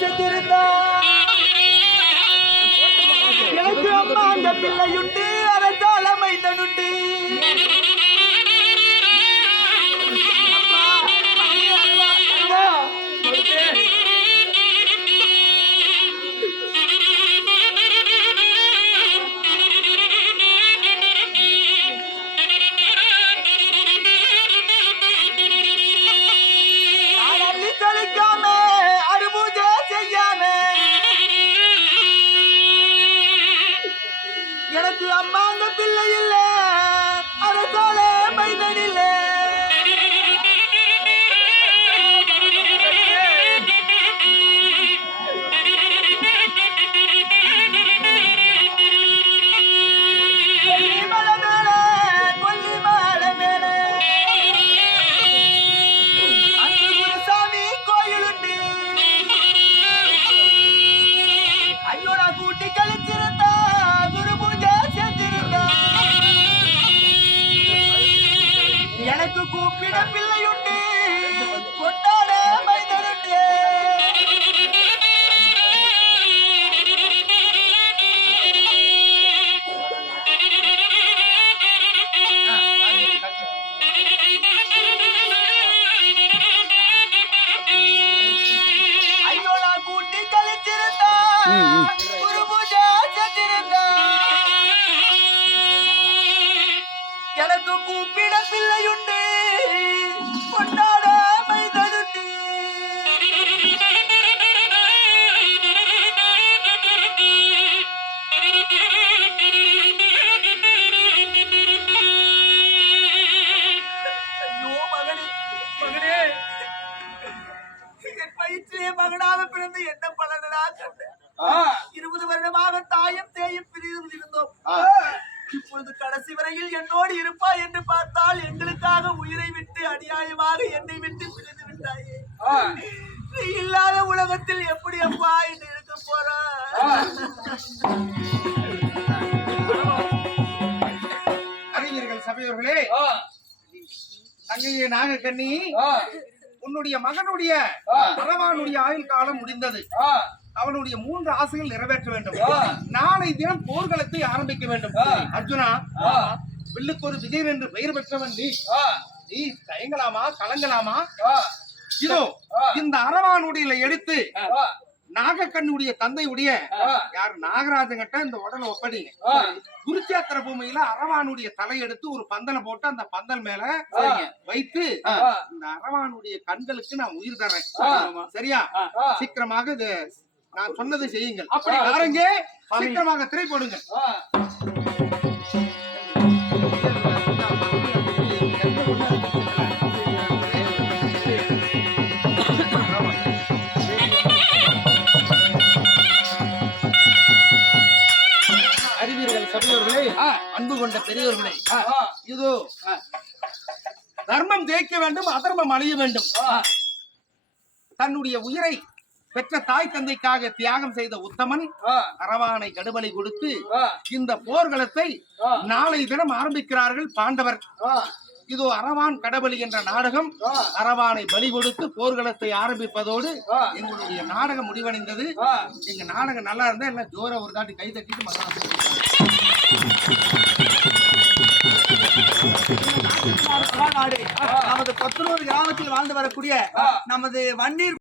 செத்திருந்தா எனக்கு அம்மா அந்த பிள்ளையுண்டு. எனக்கு அம்மாங்க பிள்ளை இல்ல எனக்கு கூப்பிட பிள்ளையுண்டு கொண்டாட மைதனுண்டு ஐயோ மகனே மகனே. என் வயிற்றிலே மகனாக பிறந்து என்ன பலனடா கண்டேன். இருபது வருடமாக தாயும் தேயும் பிரிவில் இருந்தோம் இப்பொழுது கடைசி வரையில் என்னோடு இருப்பா என்று பார்த்தால் எங்களுக்காக உயிரை விட்டு அநியாயமாக என்னை விட்டு பிரிந்து விட்டாயே. நீ இல்லாத உலகத்தில் எப்படி அப்பா என்று இருக்க போறா? அறிஞர்கள் சபையோர்களே தங்கையே நாகக்கண்ணி உன்னுடைய மகனுடைய பரவானுடைய ஆயுள் காலம் முடிந்தது. அவனுடைய மூன்று ஆசைகள் நிறைவேற்ற வேண்டும். நாளை தினம் போர்க்களத்தை ஆரம்பிக்க வேண்டும். அர்ஜுனா வில்லுக்கு ஒரு விஜயன் என்று பெயர் பெற்றவன் நீ. நீ தயங்கலாமா? கலங்கலாமா? இதோ இந்த அரவானுடைய எடுத்து நாகக்கண்ணுடைய தந்தையுடைய யார்? நாகராஜன் கிட்ட இந்த உடலை ஒப்படைங்க. குருச்சேத்திர பூமியில அரவானுடைய தலையெடுத்து ஒரு பந்தலை போட்டு அந்த பந்தல் மேல வைத்து இந்த அரவானுடைய கண்களுக்கு நான் உயிர் தரேன். சரியா? சீக்கிரமாக இது நான் சொன்னதை செய்யுங்கள். அப்படி யாருங்க சீக்கிரமாக திரை போடுங்க அன்பு கொண்ட பெரியவர்களே இதோ தர்மம் ஜெயிக்க வேண்டும் அதர்மம் அழிய வேண்டும். தன்னுடைய உயிரை பெற்ற தாய் தந்தைக்காக தியாகம் செய்த உத்தமன் அரவானை கடுபலை கொடுத்து இந்த போர்க்களத்தை நாளை தினம் ஆரம்பிக்கிறார்கள் பாண்டவர். இதோ அரவான் கடபலி என்ற நாடகம் அரவானை பலி கொடுத்து போர்க்களத்தை ஆரம்பிப்பதோடு எங்களுடைய நாடகம் முடிவடைந்தது. எங்க நாடகம் நல்லா இருந்தா எல்லாம் ஜோர ஒரு தாட்டி கை தட்டிட்டு மகன் நாடு நமது கொத்தனூர் கிராமத்தில் வாழ்ந்து வரக்கூடிய நமது வன்னீர்